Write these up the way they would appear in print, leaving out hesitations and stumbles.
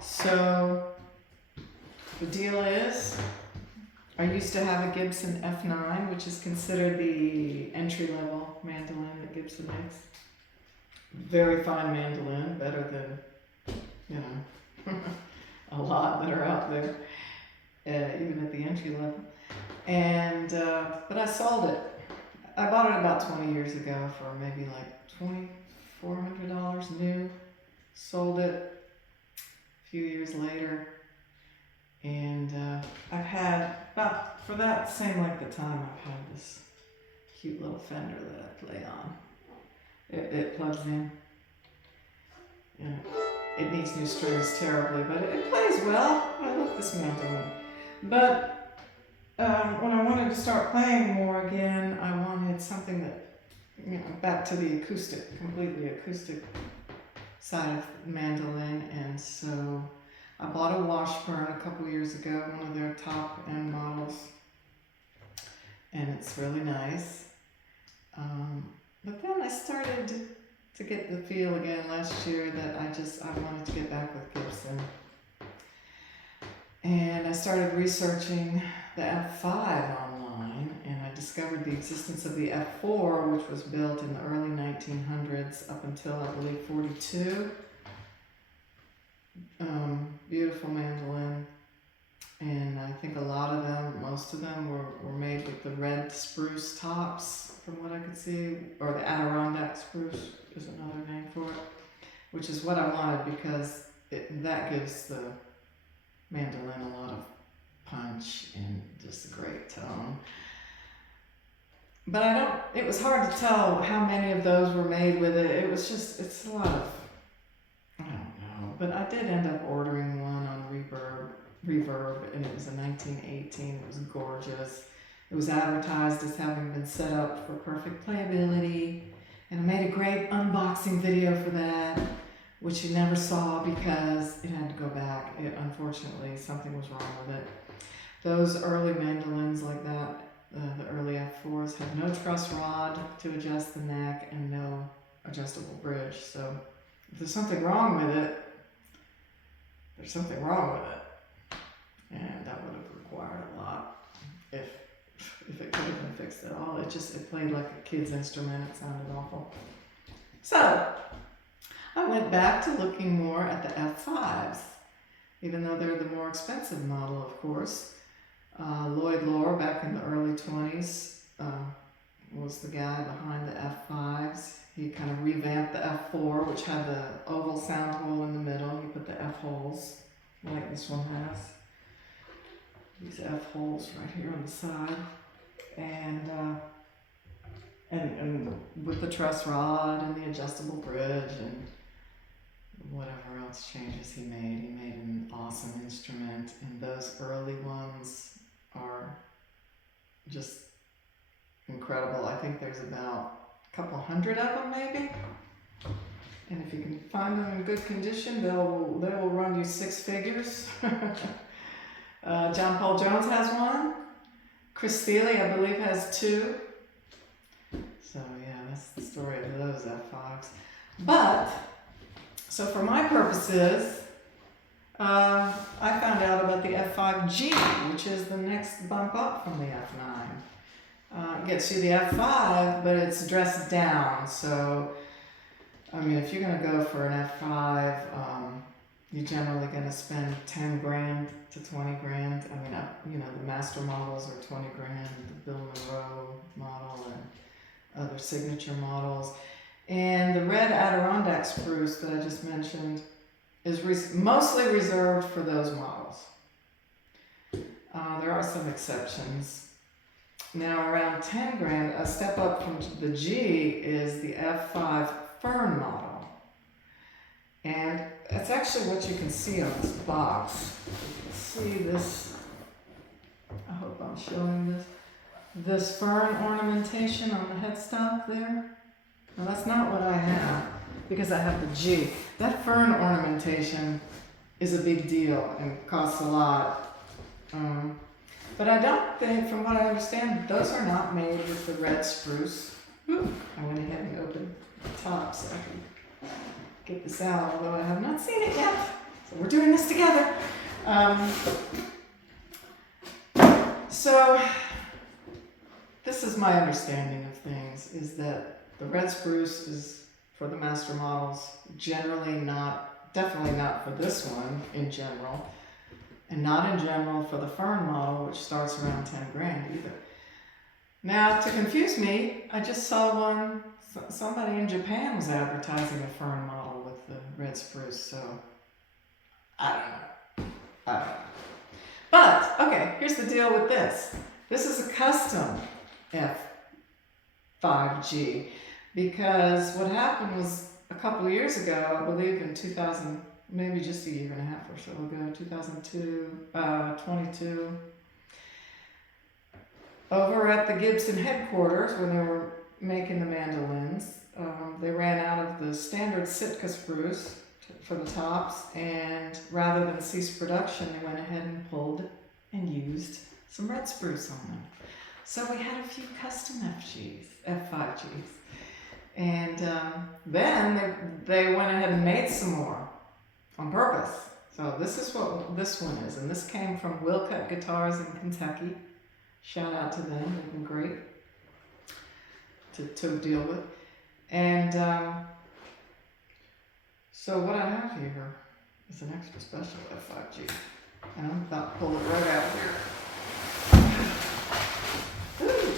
So the deal is, I used to have a Gibson F9, which is considered the entry-level mandolin that Gibson makes. Very fine mandolin, better than, you know, a lot that are out there, even at the entry level. And, but I sold it. I bought it about 20 years ago for maybe like $2,400 new. Sold it a few years later. And I've had, about, for that same length of time, I've had this cute little Fender that I play on. It plugs in. Yeah. It needs new strings terribly, but it plays well. I love this mandolin. But when I wanted to start playing more again, I wanted something that, you know, back to the acoustic, completely acoustic side of the mandolin. And so I bought a Washburn a couple years ago, one of their top end models, and it's really nice. But then I started to get the feel again last year that I wanted to get back with Gibson. And I started researching the F5 online, and I discovered the existence of the F4, which was built in the early 1900s up until, I believe, 42. Beautiful mandolin, and I think a lot of them, most of them were made with the red spruce tops, from what I could see, or the Adirondack spruce is another name for it, which is what I wanted because that gives the mandolin a lot of punch and just a great tone. But it was hard to tell how many of those were made with it. It was just, it's a lot of, I don't know, but I did end up ordering one on Reverb, and it was a 1918. It was gorgeous. It was advertised as having been set up for perfect playability, and I made a great unboxing video for that, which you never saw because it had to go back. Unfortunately, something was wrong with it. Those early mandolins like that, the early F4s, had no truss rod to adjust the neck and no adjustable bridge. So if there's something wrong with it, there's something wrong with it. And that would have required a lot if it could have been fixed at all. It played like a kid's instrument. It sounded awful. So I went back to looking more at the F5s, even though they're the more expensive model, of course. Lloyd Lohr, back in the early 20s, was the guy behind the F5s. He kind of revamped the F4, which had the oval sound hole in the middle. He put the F holes, like this one has. These F holes right here on the side. And with the truss rod and the adjustable bridge and whatever else changes he made. He made an awesome instrument, and those early ones are just incredible. I think there's about a couple hundred of them maybe, and if you can find them in good condition, they will run you six figures. John Paul Jones has one. Chris Thiele, I believe, has two. So yeah, that's the story of those F5s. But so for my purposes, I found out about the F5G, which is the next bump up from the F9. It gets you the F5, but it's dressed down. So, I mean, if you're going to go for an F5, you're generally going to spend 10 grand to 20 grand. I mean, you know, the master models are 20 grand, the Bill Monroe model and other signature models. And the red Adirondack spruce that I just mentioned is mostly reserved for those models. There are some exceptions. Now around 10 grand, a step up from the G is the F5 Fern model. And that's actually what you can see on this box. You can see this, I hope I'm showing this fern ornamentation on the headstock there. Now that's not what I have, because I have the G. That fern ornamentation is a big deal and costs a lot. But I don't think, from what I understand, those are not made with the red spruce. Ooh, I went ahead and opened the top so I can get this out, although I have not seen it yet. So we're doing this together. So this is my understanding of things, is that the red spruce is for the master models, generally not, definitely not for this one in general, and not in general for the fern model, which starts around 10 grand either. Now, to confuse me, I just saw one, somebody in Japan was advertising a fern model with the red spruce, so I don't know. But, okay, here's the deal with this. This is a custom F5G, because what happened was a couple of years ago, I believe in 2000, maybe just a year and a half or so ago, 22, over at the Gibson headquarters, when they were making the mandolins, they ran out of the standard Sitka spruce for the tops, and rather than cease production, they went ahead and pulled and used some red spruce on them. So we had a few custom F5Gs. And then they went ahead and made some more on purpose. So this is what this one is. And this came from Willcut Guitars in Kentucky. Shout out to them. They've been great to deal with. And so what I have here is an extra special F5G. And I'm about to pull it right out here. Ooh.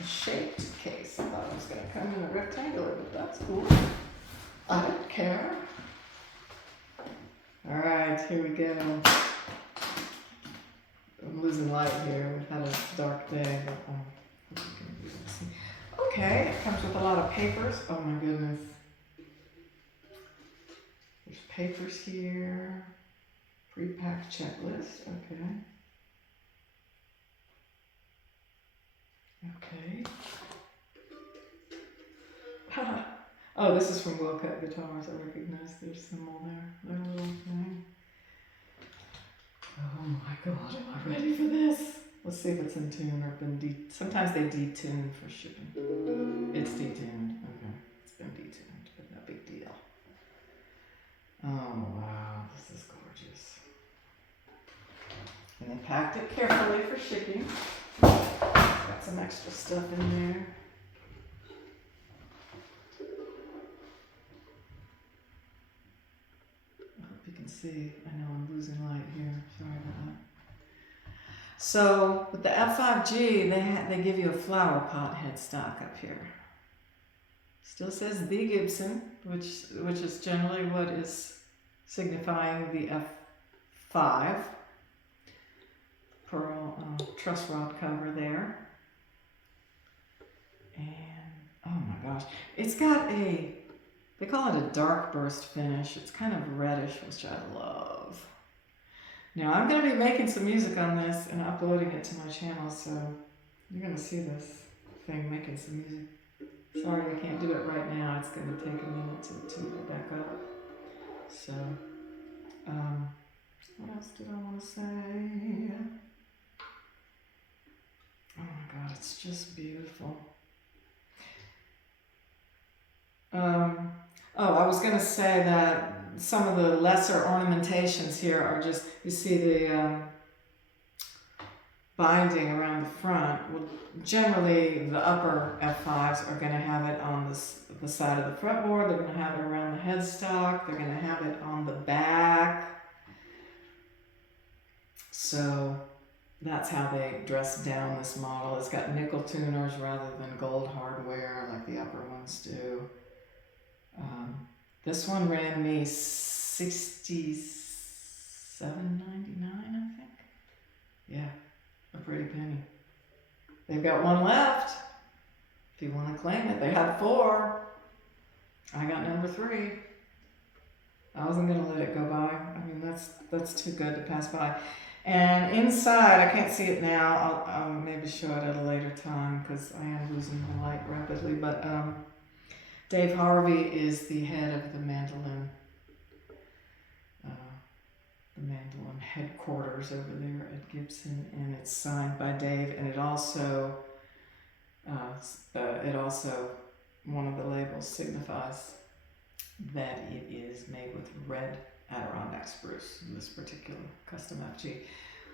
A shaped case. I thought it was going to come in a rectangular, but that's cool. I don't care. All right, here we go. I'm losing light here. We've had a dark day, but okay, it comes with a lot of papers. Oh my goodness. There's papers here. Pre-packed checklist. Okay. Okay. Oh, this is from Willcut Guitars. I recognize their symbol there. Their little thing. Oh my god, am I ready for this? Let's see if it's in tune or been sometimes they detune for shipping. It's detuned. Okay. It's been detuned, but no big deal. Oh wow, this is gorgeous. And they packed it carefully for shipping. Got some extra stuff in there. I hope you can see. I know I'm losing light here. Sorry about that. So with the F5G, they give you a flower pot headstock up here. Still says the Gibson, which is generally what is signifying the F5 pearl truss rod cover there. And oh my gosh, it's got they call it a dark burst finish. It's kind of reddish, which I love. Now I'm going to be making some music on this and uploading it to my channel, so you're going to see this thing making some music. Sorry I can't do it right now. It's going to take a minute to tune it back up. So, what else did I want to say? Oh my god, it's just beautiful. I was going to say that some of the lesser ornamentations here are just, you see the binding around the front. Well, generally, the upper F5s are going to have it on the side of the fretboard. They're going to have it around the headstock. They're going to have it on the back. So that's how they dress down this model. It's got nickel tuners rather than gold hardware like the upper ones do. This one ran me $67.99, I think. Yeah, a pretty penny. They've got one left. If you want to claim it, they had 4. I got number 3. I wasn't gonna let it go by. I mean, that's too good to pass by. And inside, I can't see it now. I'll maybe show it at a later time because I am losing the light rapidly. But Dave Harvey is the head of the Mandolin headquarters over there at Gibson, and it's signed by Dave. And it also one of the labels signifies that it is made with red Adirondack spruce, this particular custom FG.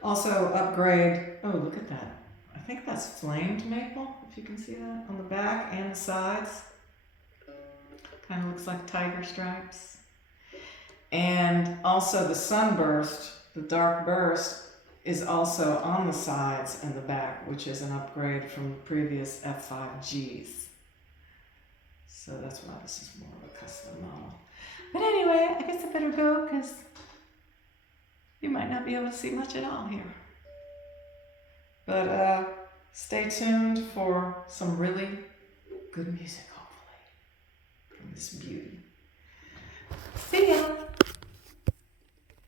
Also upgrade, oh look at that. I think that's flamed maple, if you can see that, on the back and the sides. Kind of looks like tiger stripes. And also the sunburst, the dark burst, is also on the sides and the back, which is an upgrade from the previous F5Gs. So that's why this is more of a custom model. But anyway, I guess I better go because you might not be able to see much at all here. But stay tuned for some really good music, hopefully, from this beauty. See ya!